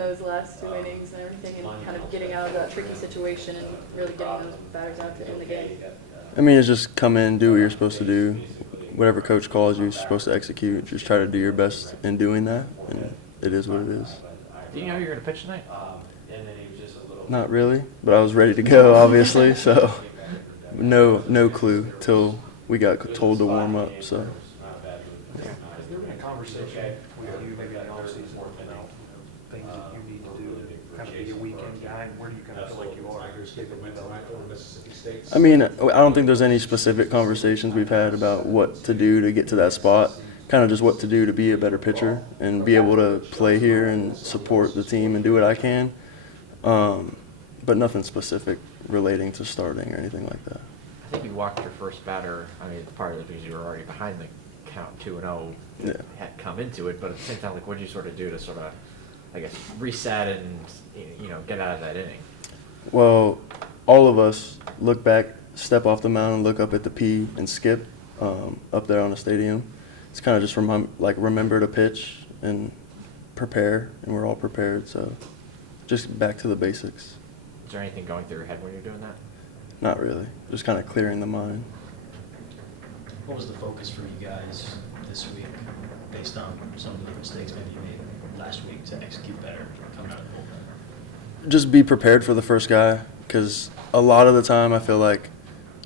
in those last 2 innings and everything, and kind of getting out of that tricky situation and really getting those batters out to end the game? I mean, it's just come in, do what you're supposed to do. Whatever coach calls you, you're supposed to execute. Just try to do your best in doing that, and it is what it is. Do you know you're going to pitch tonight? Not really, but I was ready to go, obviously, so no clue till we got told to warm up. So. Has there been a conversation with you maybe in the offseason about things that you need to do to kind of be a weekend guy? Where do you kind of feel like you are given development? I mean, I don't think there's any specific conversations we've had about what to do to get to that spot. Kind of just what to do to be a better pitcher and be able to play here and support the team and do what I can. But nothing specific relating to starting or anything like that. I think you walked your first batter. I mean, part of it because you were already behind the count 2-0. Yeah. Had come into it, but at the same time, like, what did you sort of do to sort of, I guess, reset and get out of that inning? Well, all of us look back, step off the mound, and look up at the P and skip up there on the stadium. It's kind of just remember to pitch and prepare, and we're all prepared. So just back to the basics. Is there anything going through your head when you're doing that? Not really. Just kind of clearing the mind. What was the focus for you guys this week based on some of the mistakes maybe you made last week to execute better coming out of the bullpen? Just be prepared for the first guy, because a lot of the time I feel like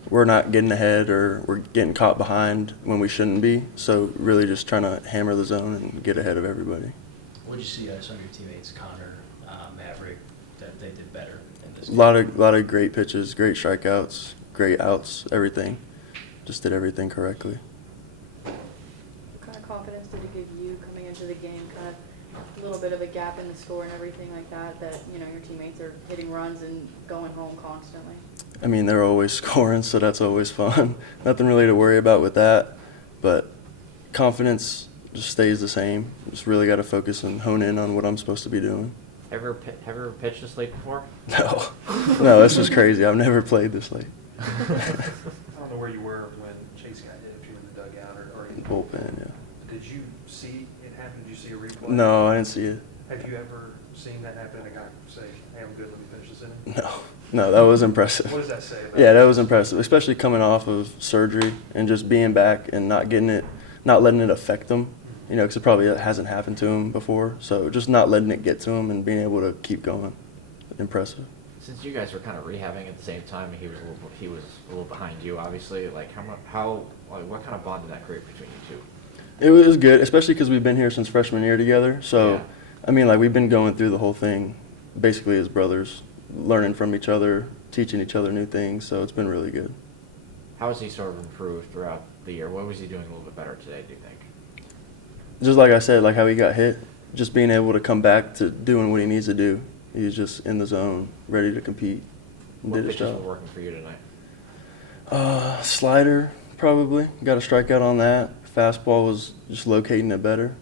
we're not getting ahead or we're getting caught behind when we shouldn't be. So really just trying to hammer the zone and get ahead of everybody. What did you see out of some of your teammates, Connor, Maverick, that they did better in this A game? lot of great pitches, great strikeouts, great outs, everything. Just did everything correctly. What kind of confidence did it give you coming into the game? Kind of a little bit of a gap in the score and everything like that, that your teammates are hitting runs and going home constantly? I mean, they're always scoring, so that's always fun. Nothing really to worry about with that, but confidence just stays the same. Just really got to focus and hone in on what I'm supposed to be doing. Have you ever pitched this late before? No, this is crazy. I've never played this late. I don't know where you were when Chase got hit, if you were in the dugout or in the Bullpen, yeah. Did you see it happen? Did you see a replay? No, I didn't see it. Have you ever seen that happen? A guy say, "Hey, I'm good. Let me finish this inning." No, that was impressive. What does that say about Yeah, that was impressive, especially coming off of surgery and just being back and not letting it affect him. Because it probably hasn't happened to him before. So just not letting it get to him and being able to keep going. Impressive. Since you guys were kind of rehabbing at the same time, he was a little behind you, obviously. Like, what kind of bond did that create between you two? It was good, especially because we've been here since freshman year together. So, Yeah. I mean, we've been going through the whole thing basically as brothers, learning from each other, teaching each other new things. So it's been really good. How has he sort of improved throughout the year? What was he doing a little bit better today, do you think? Just like I said, like how he got hit, just being able to come back to doing what he needs to do. He's just in the zone, ready to compete. What Did his pitches job. were working for you tonight? Slider, probably. Got a strikeout on that. Fastball was just locating it better.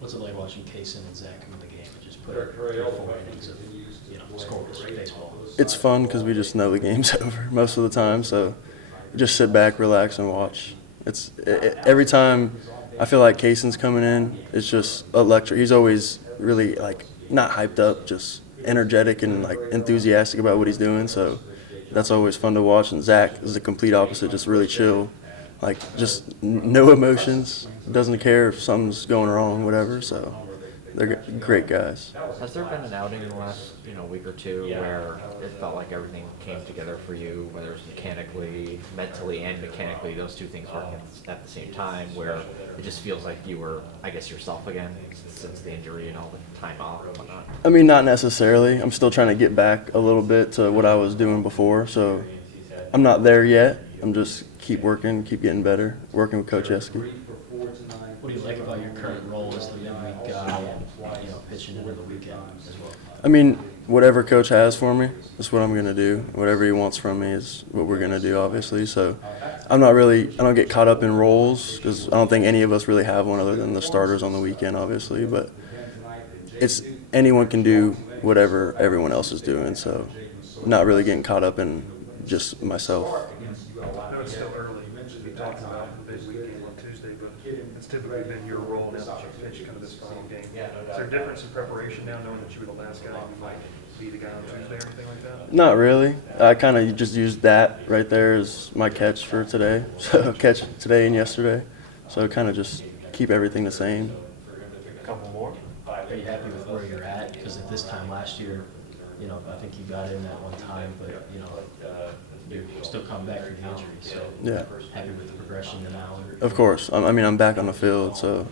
What's it like watching Kaysen and Zach come in the game and just put 3 or 4 innings of scoreless baseball? It's fun because we just know the game's over most of the time, so just sit back, relax, and watch. Every time I feel like Kaysen's coming in, it's just electric. He's always really not hyped up, just energetic and enthusiastic about what he's doing. So that's always fun to watch. And Zach is the complete opposite, just really chill, just no emotions. Doesn't care if something's going wrong, whatever. So they're great guys. Has there been an outing in the last week or two where it felt like everything came together for you, whether it's mechanically, mentally, and mechanically, those two things working at the same time, where it just feels like you were, I guess, yourself again since the injury and all the time off and whatnot? I mean, not necessarily. I'm still trying to get back a little bit to what I was doing before, so I'm not there yet. I'm just keep working, keep getting better, working with Coach Yeski. What do you like about your current role as the midweek guy and pitching into the weekend as well? I mean, whatever Coach has for me, that's what I'm going to do. Whatever he wants from me is what we're going to do, obviously. So I don't get caught up in roles because I don't think any of us really have one other than the starters on the weekend, obviously. But anyone can do whatever everyone else is doing. So not really getting caught up in just myself. I know it's still early. You talked about the big weekend on Tuesday, but it's typically been your role now that you've pitched kind of this final game. Is there a difference in preparation now, knowing that you were the last guy who might be the guy on Tuesday or anything like that? Not really. I kind of just used that right there as my catch for today. So catch today and yesterday. So kind of just keep everything the same. A couple more? Are you happy with where you're at? Because at this time last year, you know, I think you got in at one time, but, you know, you're still coming back from the injury. So Yeah. happy with the progression now? Of course. I mean, I'm back on the field, so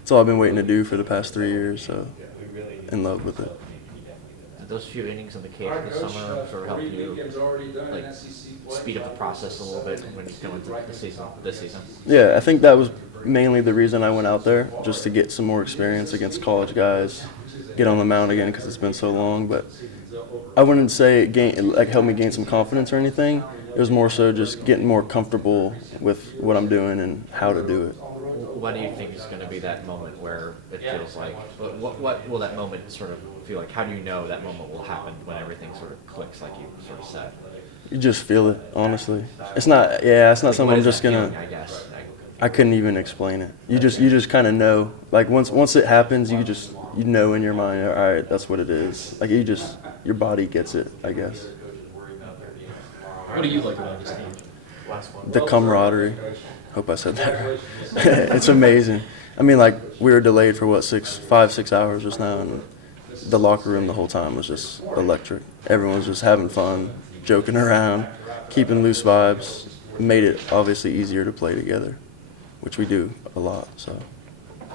it's all I've been waiting to do for the past 3 years. So in love with it. Did those few innings in the cage this summer sort of help you like speed up the process a little bit when you come into the season this season? Yeah, I think that was mainly the reason I went out there, just to get some more experience against college guys, get on the mound again because it's been so long. But I wouldn't say it helped me gain some confidence or anything. It was more so just getting more comfortable with what I'm doing and how to do it. What do you think is going to be that moment where it feels like, what will that moment sort of feel like? How do you know that moment will happen when everything sort of clicks like you sort of said? You just feel it, honestly. It's not something What I'm is just that gonna. feeling, I guess. I couldn't even explain it. You just kind of know. Like once it happens, you know in your mind, all right, that's what it is. Like your body gets it, I guess. What do you like about this team? The camaraderie. Hope I said that right. It's amazing. I mean, like we were delayed for what 5, 6 hours just now, and the locker room the whole time was just electric. Everyone was just having fun, joking around, keeping loose vibes. Made it obviously easier to play together, which we do a lot. So.